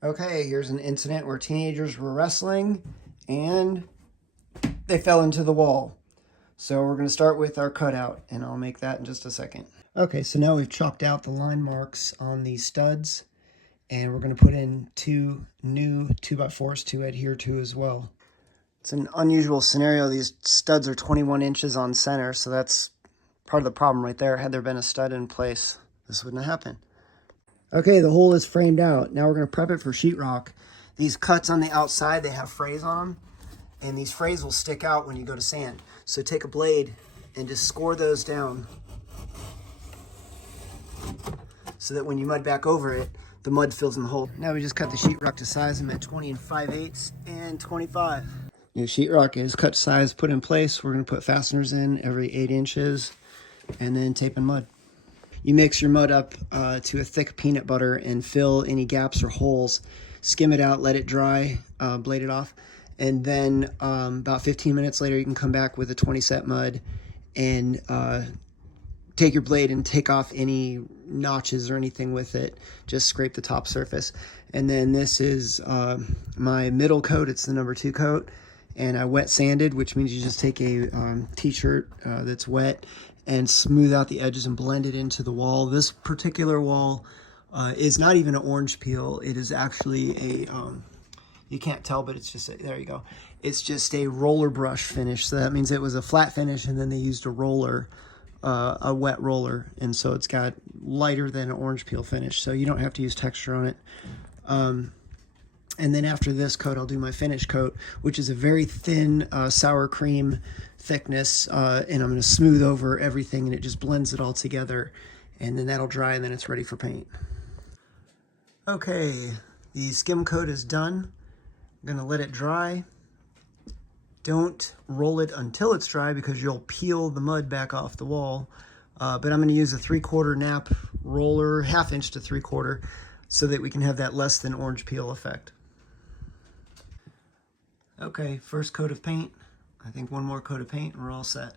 Okay, here's an incident where teenagers were wrestling and they fell into the wall. So we're going to start with our cutout, and I'll make that in just a second. Okay, so now we've chalked out the line marks on these studs, and we're going to put in 2 new 2x4s to adhere to as well. It's an unusual scenario. These studs are 21 inches on center, so that's part of the problem right there. Had there been a stud in place, this wouldn't have happened. Okay, the hole is framed out. Now we're going to prep it for sheetrock. These cuts on the outside, they have frays on them, and these frays will stick out when you go to sand. So take a blade and just score those down so that when you mud back over it, the mud fills in the hole. Now we just cut the sheetrock to size them at 20 5/8 and 25. New sheetrock is cut to size, put in place. We're going to put fasteners in every 8 inches and then tape and mud. You mix your mud up to a thick peanut butter and fill any gaps or holes. Skim it out, let it dry, blade it off, and then about 15 minutes later you can come back with a 20 set mud and take your blade and take off any notches or anything with it. Just scrape the top surface. And then this is my middle coat. It's the number 2 coat, and I wet sanded, which means you just take a t-shirt that's wet and smooth out the edges and blend it into the wall. This particular wall is not even an orange peel. It is actually a, you can't tell, but it's just, there you go. It's just a roller brush finish. So that means it was a flat finish and then they used a roller, a wet roller. And so it's got lighter than an orange peel finish. So you don't have to use texture on it. And then after this coat, I'll do my finish coat, which is a very thin sour cream thickness. And I'm going to smooth over everything, and it just blends it all together. And then that'll dry, and then it's ready for paint. Okay, the skim coat is done. I'm going to let it dry. Don't roll it until it's dry because you'll peel the mud back off the wall. But I'm going to use a 3/4 nap roller, 1/2 inch to 3/4, so that we can have that less than orange peel effect. Okay, first coat of paint. I think one more coat of paint and we're all set.